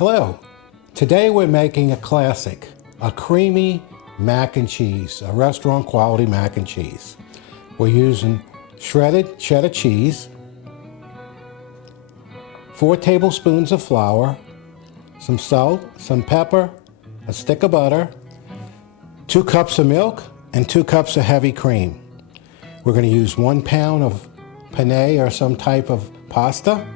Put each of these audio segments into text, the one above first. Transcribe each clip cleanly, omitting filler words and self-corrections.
Hello. Today we're making a classic, a creamy mac and cheese, a restaurant quality mac and cheese. We're using shredded cheddar cheese, 4 tablespoons of flour, some salt, some pepper, a stick of butter, 2 cups of milk, and 2 cups of heavy cream. We're going to use 1 pound of penne or some type of pasta.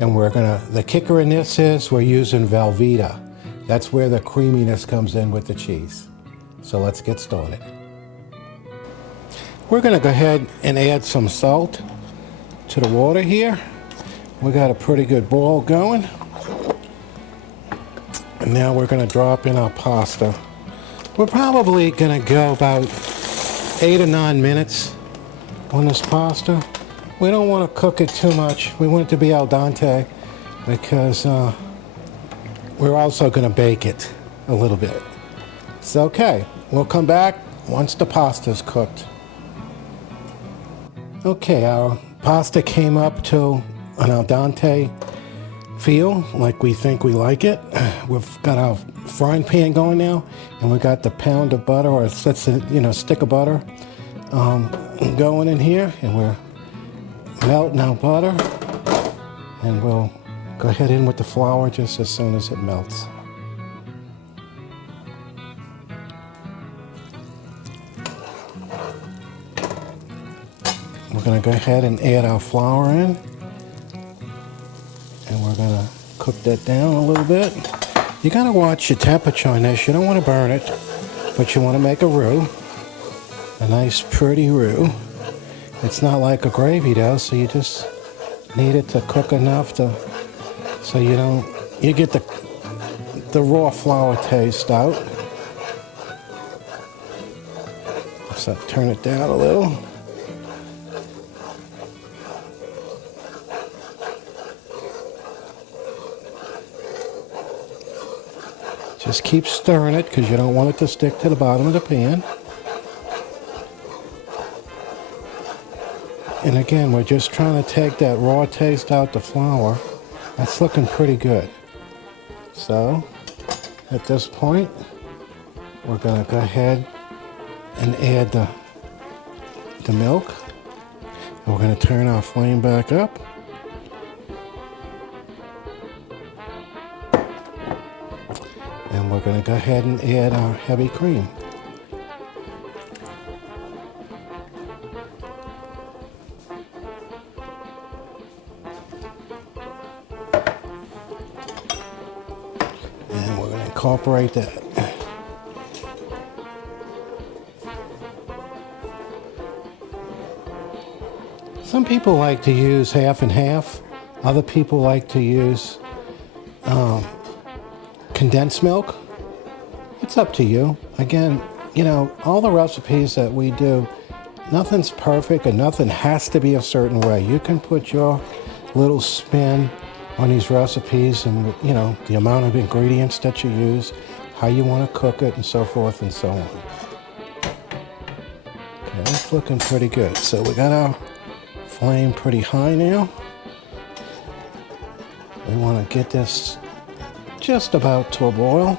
And the kicker in this is we're using Velveeta. That's where the creaminess comes in with the cheese. So let's get started. We're gonna go ahead and add some salt to the water here. We got a pretty good boil going. And now we're gonna drop in our pasta. We're probably gonna go about 8 or 9 minutes on this pasta. We don't want to cook it too much. We want it to be al dente because we're also going to bake it a little bit. It's okay. We'll come back once the pasta's cooked. Okay, our pasta came up to an al dente feel, like we think we like it. We've got our frying pan going now, and we got the pound of butter, or stick of butter going in here, and we're melting our butter, and we'll go ahead in with the flour just as soon as it melts. We're going to go ahead and add our flour in, and we're going to cook that down a little bit. You got to watch your temperature on this. You don't want to burn it, but you want to make a roux, a nice pretty roux. It's not like a gravy dough, so you just need it to cook enough so you get the raw flour taste out. So turn it down a little. Just keep stirring it because you don't want it to stick to the bottom of the pan. And again, we're just trying to take that raw taste out the flour. That's looking pretty good. So, at this point, we're going to go ahead and add the milk. And we're going to turn our flame back up. And we're going to go ahead and add our heavy cream. And we're going to incorporate that. Some people like to use half and half. Other people like to use condensed milk. It's up to you. Again, all the recipes that we do, nothing's perfect and nothing has to be a certain way. You can put your little spin on these recipes and, the amount of ingredients that you use, how you want to cook it, and so forth and so on. Okay, that's looking pretty good. So we got our flame pretty high now. We want to get this just about to a boil.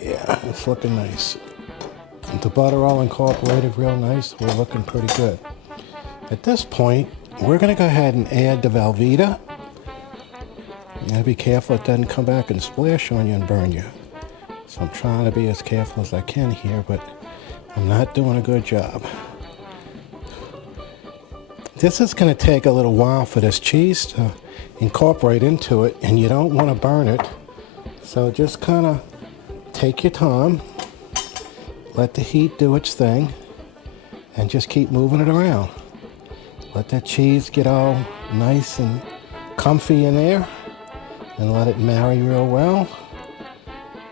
Yeah, it's looking nice. The butter all incorporated real nice. We're looking pretty good. At this point, we're going to go ahead and add the Velveeta. You gotta be careful it doesn't come back and splash on you and burn you. So I'm trying to be as careful as I can here, but I'm not doing a good job. This is going to take a little while for this cheese to incorporate into it, and you don't want to burn it. So just kind of take your time, let the heat do its thing, and just keep moving it around. Let that cheese get all nice and comfy in there, and let it marry real well.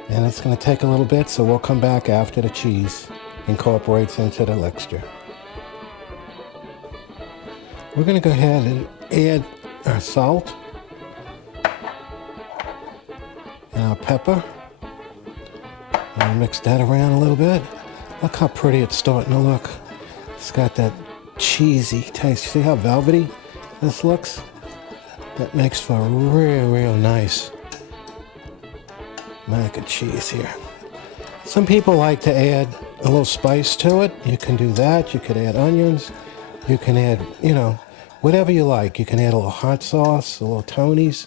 And it's going to take a little bit, so we'll come back after the cheese incorporates into the mixture. We're going to go ahead and add our salt and our pepper. I'll mix that around a little bit. Look how pretty it's starting to look. It's got that cheesy taste. See how velvety this looks? That makes for a real nice mac and cheese here. Some people like to add a little spice to it. You can do that. You could add onions. You can add, you know, whatever you like. You can add a little hot sauce, a little Tony's.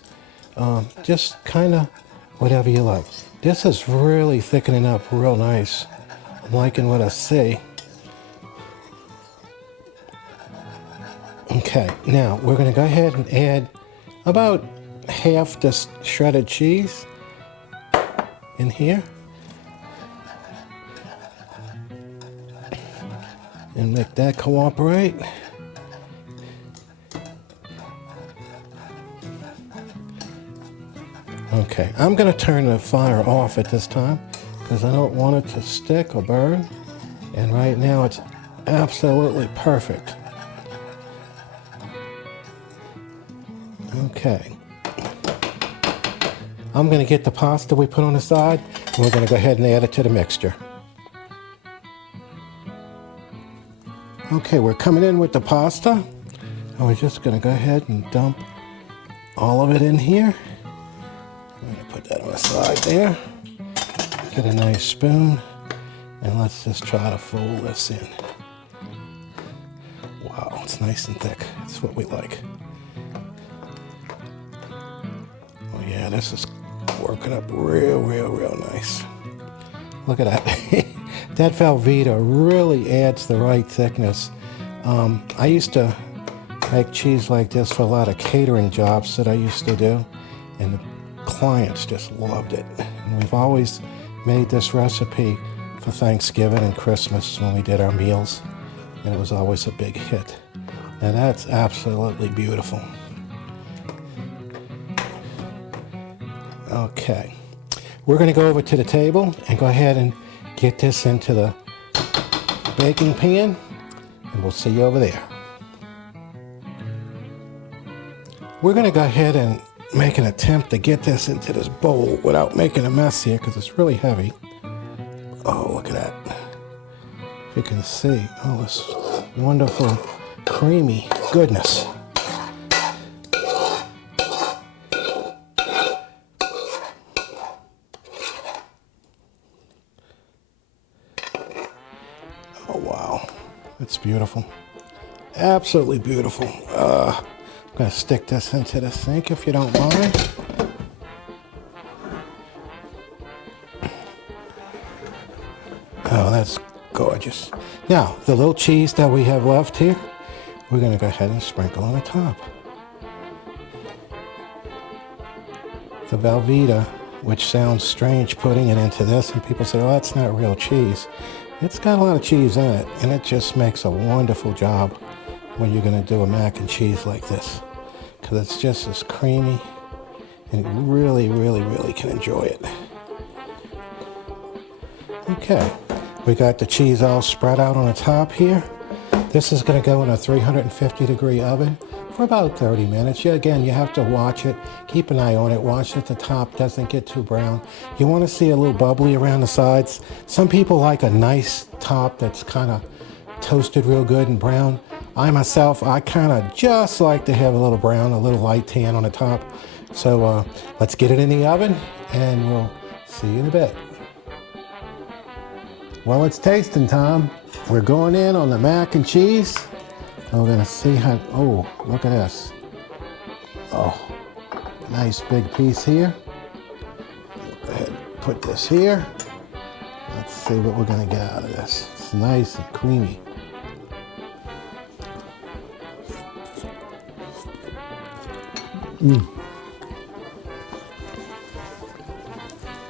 Just kind of whatever you like. This is really thickening up real nice. I'm liking what I see. Okay, now we're going to go ahead and add about half this shredded cheese in here. And make that cooperate. Okay, I'm going to turn the fire off at this time because I don't want it to stick or burn. And right now it's absolutely perfect. Okay. I'm going to get the pasta we put on the side, and we're going to go ahead and add it to the mixture. Okay, we're coming in with the pasta, and we're just going to go ahead and dump all of it in here. I'm going to put that on the side there. Get a nice spoon, and let's just try to fold this in. Wow, it's nice and thick. That's what we like. Oh yeah, this is working up real nice. Look at that. That Velveeta really adds the right thickness. I used to make cheese like this for a lot of catering jobs that I used to do, and the clients just loved it. And we've always made this recipe for Thanksgiving and Christmas when we did our meals, and it was always a big hit. Now that's absolutely beautiful. Okay, we're going to go over to the table and go ahead and get this into the baking pan, and we'll see you over there. We're going to go ahead and make an attempt to get this into this bowl without making a mess here because it's really heavy. Oh, look at that. If you can see all this wonderful creamy goodness. Oh, wow. That's beautiful. Absolutely beautiful. I'm going to stick this into the sink if you don't mind. Oh, that's gorgeous. Now, the little cheese that we have left here, we're going to go ahead and sprinkle on the top. The Velveeta, which sounds strange putting it into this, and people say, oh, that's not real cheese. It's got a lot of cheese in it, and it just makes a wonderful job when you're going to do a mac and cheese like this, because it's just as creamy, and you really can enjoy it. Okay, we got the cheese all spread out on the top here. This is going to go in a 350-degree oven for about 30 minutes. Again, you have to watch it. Keep an eye on it. Watch that the top doesn't get too brown. You want to see a little bubbly around the sides. Some people like a nice top that's kind of toasted real good and brown. I myself, I kind of just like to have a little brown, a little light tan on the top. So let's get it in the oven, and we'll see you in a bit. Well, it's tasting time. We're going in on the mac and cheese. We're gonna see how, oh, look at this. Oh, nice big piece here. Go ahead and put this here. Let's see what we're gonna get out of this. It's nice and creamy.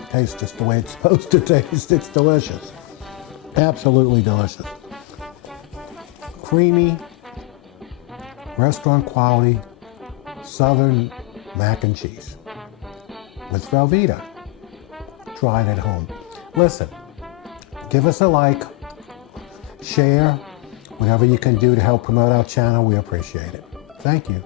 Tastes just the way it's supposed to taste. It's delicious. Absolutely delicious. Creamy, restaurant quality, southern mac and cheese with Velveeta. Try it at home. Listen, give us a like, share, whatever you can do to help promote our channel, we appreciate it. Thank you.